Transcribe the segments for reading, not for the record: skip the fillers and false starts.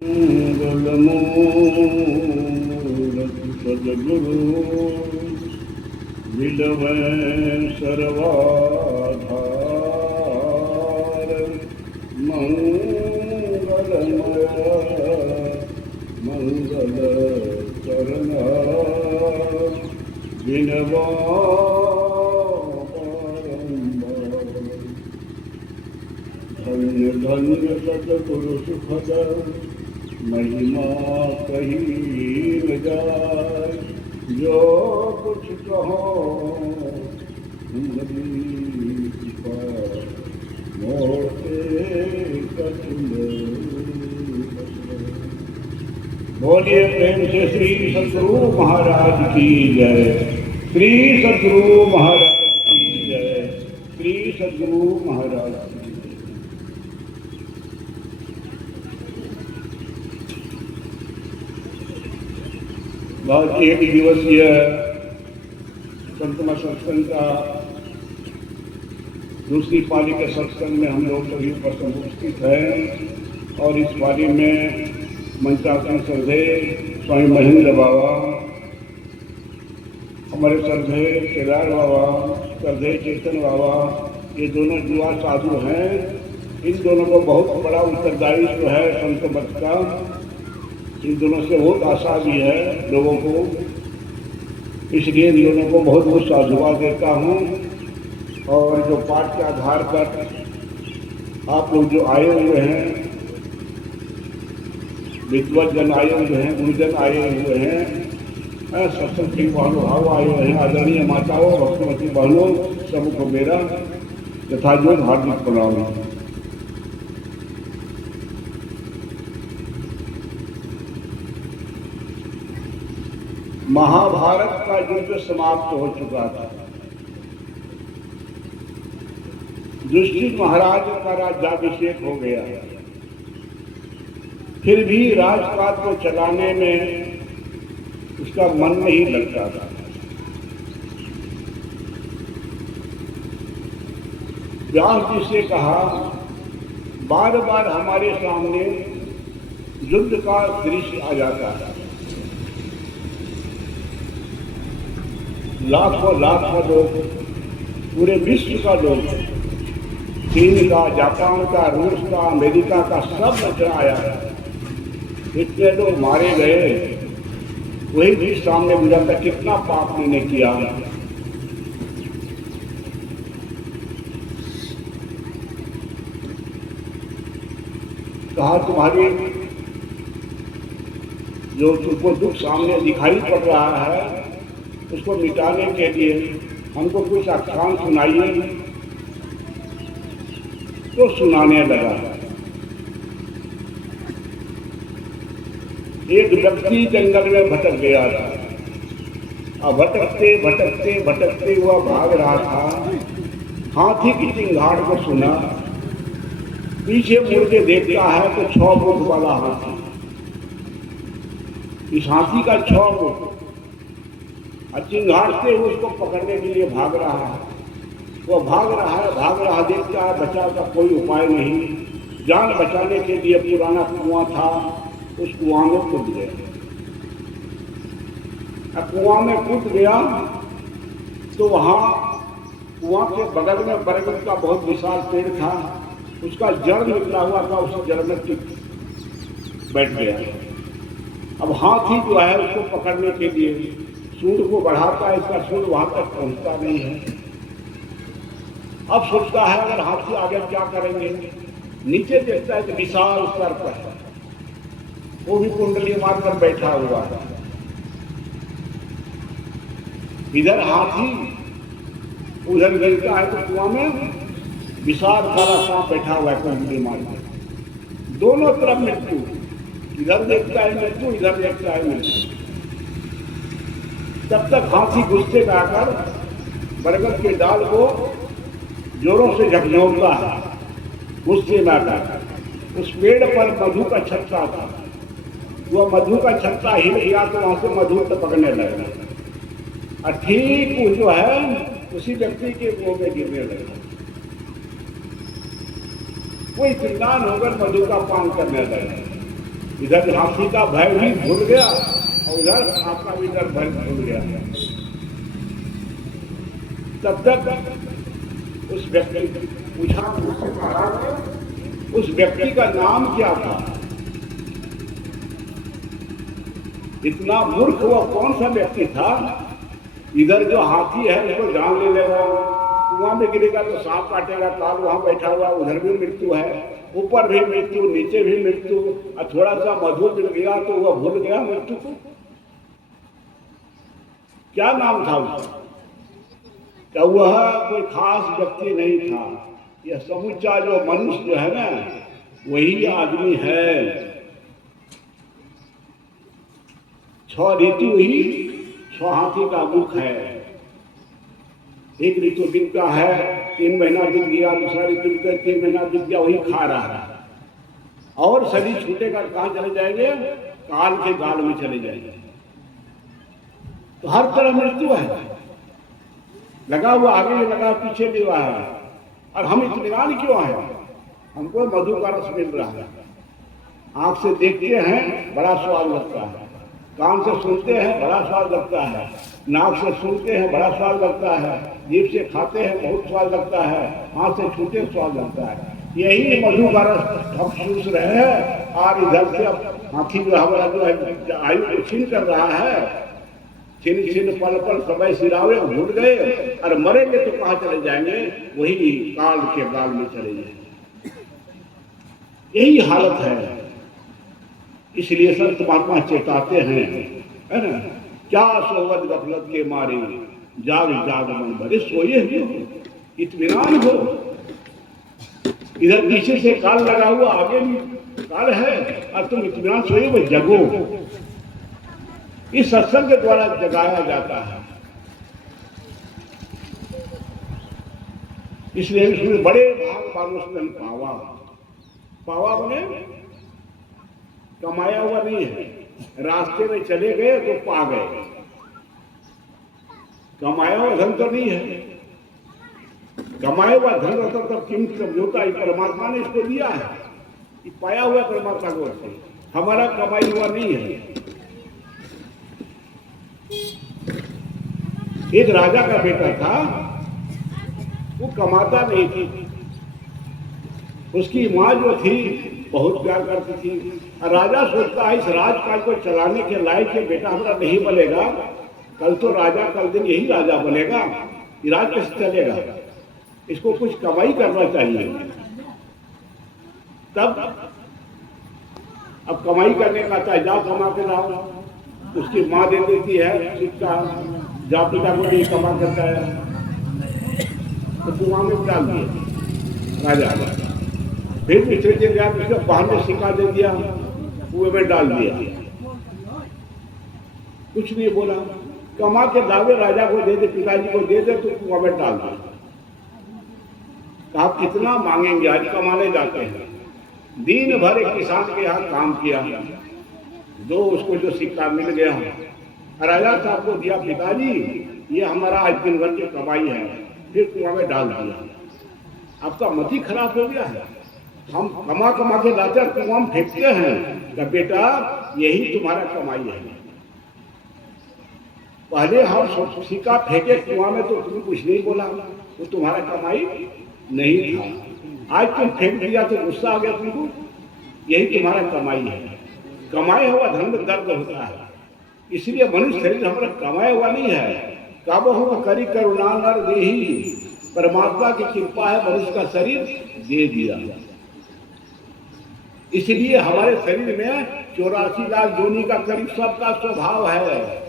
मंगलमूर्ति सद्गुरु विलवै सर्वाधार मंगलमय मंगल चरण विनवा धन्य धन्य सद्गुरु सुखद महिमा कहीं न जाए। जो कुछ कहो मोड़ते बोलिए प्रेम से श्री सद्गुरु महाराज की जय। श्री सद्गुरु महाराज की जय। श्री सद्गुरु महाराज की जय। बहुत एक दिवसीय संतमा सत्संग का दूसरी पाली के सत्संग में हम लोग सभी पर उपस्थित हैं और इस पाली में मंचासन श्रद्धे स्वामी महेंद्र बाबा, हमारे श्रद्धे केदार बाबा, श्रद्धे चेतन बाबा, ये दोनों युवा साधु हैं। इन दोनों को बहुत बड़ा उत्तरदायित्व है संत मत का। इन दोनों से बहुत आशा भी है लोगों को, इसलिए इन दोनों को बहुत बहुत साधुवाद देता हूँ। और जो पाठ के आधार पर आप लोग जो आए हुए हैं, विद्वत जन आए हुए हैं, गुरुजन आए हुए हैं, सत्संग की महानुभाव आए हुए हैं, आदरणीय माताओं, भक्तिमती बहनों, सबको मेरा यथायोग्य हार्दिक प्रणाम। महाभारत का युद्ध समाप्त हो चुका था। युधिष्ठिर महाराज का राज्याभिषेक हो गया, फिर भी राजपाट को चलाने में उसका मन नहीं लगता था। व्यास जी से कहा, बार बार हमारे सामने युद्ध का दृश्य आ जाता है, लाखों लाखों लोग, पूरे विश्व का लोग, चीन का, जापान का, रूस का, अमेरिका का, सब नजर आया है। इतने लोग मारे गए, वही भी सामने गुजरता कितना पाप मैंने किया। कहा, तुम्हारी जो तुमको दुख सामने दिखाई पड़ रहा है, उसको मिटाने के लिए हमको कुछ आख्यान सुनाइए। तो सुनाने लगा। एक व्यक्ति जंगल में भटक गया था और भटकते भटकते भटकते हुआ भाग रहा था। हाथी की चिंगाड़ को सुना, पीछे मुड़ के देखता है तो 6 मुख वाला हाथी। इस हाथी का 6 मुख, चिंगाड़ से उसको पकड़ने के लिए भाग रहा है। वो भाग रहा देखता है बचाव का कोई उपाय नहीं। जान बचाने के लिए पुराना कुआं था, उस कुआं में कूद गया। कुआं में कूद गया तो वहां कुआं के बगल में बरगद का बहुत विशाल पेड़ था, उसका जड़ निकला हुआ था, उस जड़ में टिक बैठ गया। अब हाथी जो है उसको पकड़ने के लिए सूंड को बढ़ाता है, इसका सूंड वहां तक पहुंचता नहीं है। अब सोचता है अगर हाथी आगे क्या करेंगे। नीचे देखता है कि विशाल सर्प है, वो भी कुंडली मारकर बैठा हुआ है। इधर हाथी, उधर गिरता है तो कुआं में विशाल काला सांप बैठा हुआ है कुंडली मारकर। दोनों तरफ मृत्यु, इधर देखता है मृत्यु, इधर देखता है मृत्यु। तब तक हाथी गुस्से में आकर बरगद के डाल को जोरों से झकझोरता है। गुस्से में आकर उस पेड़ पर मधु का छत्ता था, वो मधु का छत्ता हिल गया तो वहां से मधु टपकने लगा और ठीक वो जो है उसी व्यक्ति के मुंह में गिरने लगा। कोई चिंतान होकर मधु का पान करने लगे। इधर हाथी का भय भी भूल गया और उधर आपका भी डर भय भूल गया। तब तक उस व्यक्ति पूछा मुझसे महाराज उस व्यक्ति का नाम क्या था? इतना मूर्ख वो कौन सा व्यक्ति था? इधर जो हाथी है उसको जान ले लेगा, कुआं में गिरेगा तो सांप काटेगा, काल वहां बैठा हुआ, उधर भी मृत्यु है, ऊपर भी मृत्यु, नीचे भी मृत्यु, और थोड़ा सा मधु मिल गया तो वह भूल गया मृत्यु को। क्या नाम था उसका? क्या वह कोई खास व्यक्ति नहीं था? यह समुच्चा जो मनुष्य जो है ना वही आदमी है। 6 ऋतु ही 6 हाथी का मुख है। एक ऋतु दिन का है, 3 महीना बीत गया, दूसरा ऋतु 3 महीना बीत गया, वही खा रहा है। और शरीर छूटेगा कहाँ चले जाएंगे? काल के गाल में चले जाएंगे। तो हर तरह मृत्यु है, लगा हुआ आगे भी लगा पीछे भी हुआ है। और हम इत्मीनान क्यों है? हमको मधु का रस मिल रहा है। आंख से देखते हैं बड़ा स्वाद लगता है, कान से सुनते हैं बड़ा स्वाद लगता है, नाक से सुनते हैं बड़ा स्वाद लगता है, जीभ से खाते हैं बहुत स्वाद लगता है, हाथ से छूते स्वाद लगता है। यही मधु का रस हम चूस रहे हैं। और इधर से अब हाथी वाला जो है आयु को छीन कर रहा है, छिन छिन पल पल समय सिरावे, भूल गए और मरेंगे तो कहाँ चले जाएंगे? वही काल के गाल में चले जाएंगे। यही हालत है। इसलिए संत महात्मा चेताते हैं, है ना, क्या सोवत गफलत के मारे, जाग जाग मन भरे सोए हो, इत्मीनान हो। इधर पीछे से काल लगा हुआ, आगे भी काल है, और तुम इत्मीनान सोए हो, जगो। इस सत्संग के द्वारा जगाया जाता है। इसलिए इसमें बड़े भाग पानुष्ण पावा, पावा बने कमाया हुआ नहीं है। रास्ते में चले गए तो पा गए, कमाया हुआ धन तो नहीं है। कमाया हुआ धन रहता तब कीमत कम होता है। परमात्मा ने इसको दिया है, ये पाया हुआ परमात्मा को से, हमारा कमाई हुआ नहीं है। एक राजा का बेटा था, वो कमाता नहीं थी। उसकी माँ जो थी बहुत प्यार करती थी। राजा सोचता है इस राजकाज को चलाने के लायक ये बेटा हमारा नहीं बनेगा, कल तो राजा, कल दिन यही राजा बनेगा, ये राज कैसे चलेगा? इसको कुछ कमाई करना चाहिए। तब अब कमाई करने का चाहे जा कमा के लाओ, उसकी माँ दे देती है सिक्का, जा पिता को नहीं कमा करता है, तो कुआं में डाल दिया राजा। फिर पिछले दिन गया, उसके बहन ने सिक्का दे दिया, कुएं में डाल दिया, कुछ नहीं बोला। कमा के लावे राजा को दे दे, पिताजी को दे दे, तो कुआं में डाल दिया। आप कितना मांगेंगे? आज कमाने जाते हैं, दिन भर एक किसान के यहाँ काम किया, जो उसको जो सिक्का मिल गया, राजा साहब को दिया, पिताजी ये हमारा आज दिन भर की कमाई है, फिर कुआं में डाल दिया। आपका मत ही खराब हो गया है। हम कमा कमा के लाते हैं, कुआं में फेंकते हैं, तो बेटा यही तुम्हारा कमाई है। पहले हम सिक्का फेंके कुआं में तो तुम कुछ नहीं बोला, वो तुम्हारा कमाई नहीं था। आज तुम फेंक दिया तो गुस्सा आ गया तुमको, यही तुम्हारा कमाई है। कमाया हुआ धन में दर्द होता है। इसलिए मनुष्य शरीर हमारा कमाया हुआ नहीं है। काबहु करी करुणा नर देही, परमात्मा की कृपा है, मनुष्य का शरीर दे दिया। इसलिए हमारे शरीर में 84 लाख योनि का करीब सबका स्वभाव है।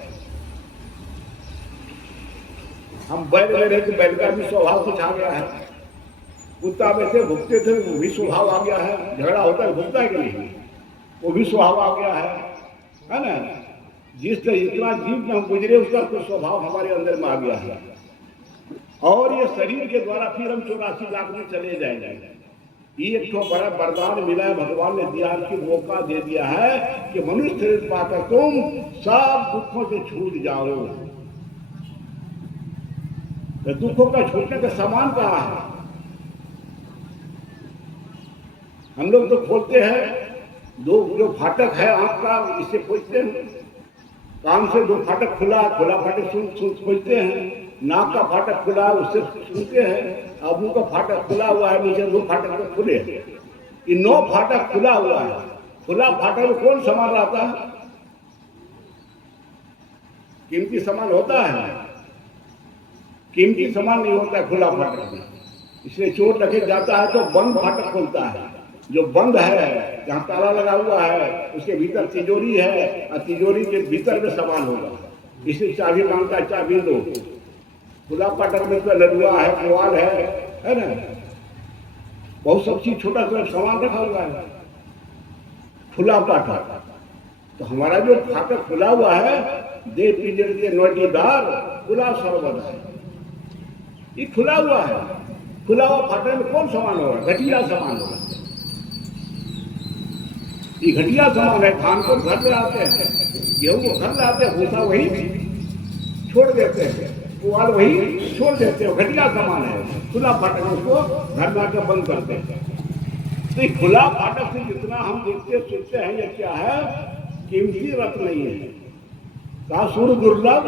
हम बैल में रहे तो बैल का भी स्वभाव कुछ आ गया है, कुत्ता में से भुगते थे वो भी स्वभाव आ गया है, झगड़ा होता है भुगता है कि नहीं, वो भी स्वभाव आ गया है ना। जिस तरह इतना जीव में हम गुजरे उसका कुछ स्वभाव हमारे अंदर में आ गया है। और ये शरीर के द्वारा फिर हम 84 लाख में चले जाएंगे। ये एक तो बड़ा वरदान मिला है, भगवान ने दिया कि मौका दे दिया है कि मनुष्य शरीर पाकर तुम सब दुखों से छूट जाओ। तो दुखों का छूटने का सामान कहाँ है? हम लोग तो खोलते हैं दो जो फाटक है आंख का, इसे खोजते हैं। कान से दो फाटक खुला, खुला फाटक सुन खोजते हैं। नाक का फाटक खुला है, उससे सुनते हैं। अब मुंह का फाटक खुला हुआ है, नीचे दो फाटक तो खुले हैं। ये 9 फाटक खुला हुआ है। खुला फाटक में कौन सामान रहता है? कीमती सामान होता है? कीमती सामान नहीं होता है खुला फाटक में। इसलिए चोर लगे जाता है तो बंद फाटक खुलता है। जो बंद है, जहाँ ताला लगा हुआ है, उसके भीतर तिजोरी है और तिजोरी के भीतर में सामान होगा। इसलिए चाबी मांगता है, चाबी दो। खुला फाटक में तो लड़ुआ है, पुआल है ना, बहुत सब चीज छोटा सा सामान रखा हुआ है। खुला फाटक तो हमारा जो फाटक खुला हुआ है, दे पिंजर के नोटीदार खुला सर्वदा है, ये खुला हुआ है। खुला हुआ फाटक में कौन सामान होगा? घटिया सामान होगा। ये घटिया सामान है। धान को घर ले आते हैं, गेहूं को घर ले आते हैं, भूसा वही छोड़ देते हैं, पुआल वही छोड़ देते हैं, घटिया सामान है। खुला फाटक उसको घर में आकर बंद करते हैं। तो ये खुला फाटक से जितना हम देखते सुनते हैं, ये क्या है? कीमती रत्न नहीं है। कहा सूर्य दुर्लभ,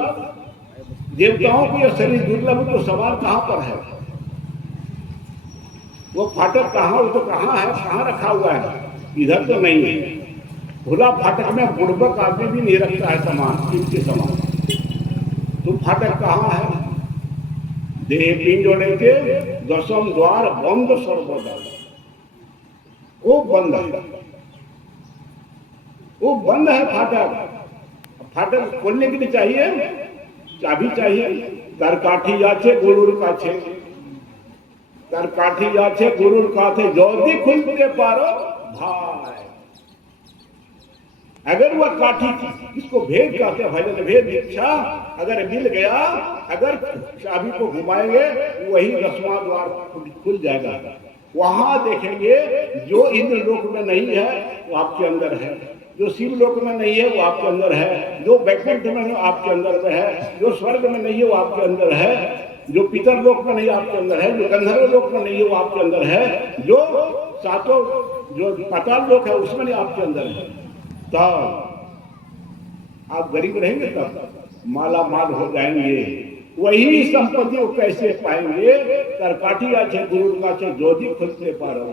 देवताओं को यह शरीर दुर्लभ, तो सवाल कहां पर है? वो फाटक कहाँ, वो तो कहाँ है, कहाँ रखा हुआ है? इधर तो नहीं है। खुला फाटक में बुड़बक आदमी भी नहीं रखता है सामान, कीमती सामान। तो फाटक कहाँ है? देह पिंजोड़े के 10म द्वार बंद सर्वदा, वो बंद है, वो बंद है फाटक। फाटक खोलने के लिए चाहिए चाबी चाहिए। तरकाठी जाछे गुरुर काछे, तरकाठी जाछे गुरुर काछे, जोदी खुलते पारो भाई। अगर वह काठी, इसको भेद कहते हैं भजन भेद दीक्षा, अगर मिल गया, अगर चाबी को घुमाएंगे, वही 10वां द्वार खुल जाएगा। वहां देखेंगे जो इंद्र लोक में नहीं है वो आपके अंदर है, जो शिव लोक में नहीं है वो आपके अंदर है, जो वैकुंठ में है आपके अंदर में है, जो स्वर्ग में नहीं है वो आपके अंदर है, जो पितर लोक में नहीं आपके अंदर है, जो गंधर्व लोक में नहीं है वो आपके अंदर है, जो 7 जो पाताल लोक है उसमें नहीं आपके अंदर है। तब आप गरीब रहेंगे, तब माला माल हो जाएंगे। वही संपत्ति को कैसे पाएंगे? तरकाठी आछे गुरु का छे ज्योति खुलते पारो।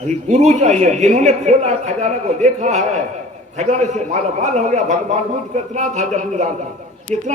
अभी गुरु चाहिए, जिन्होंने खोला खजाना को देखा है, खजाने से माला माल हो गया। भगवान बुद्ध कितना था जमींदार था, कितना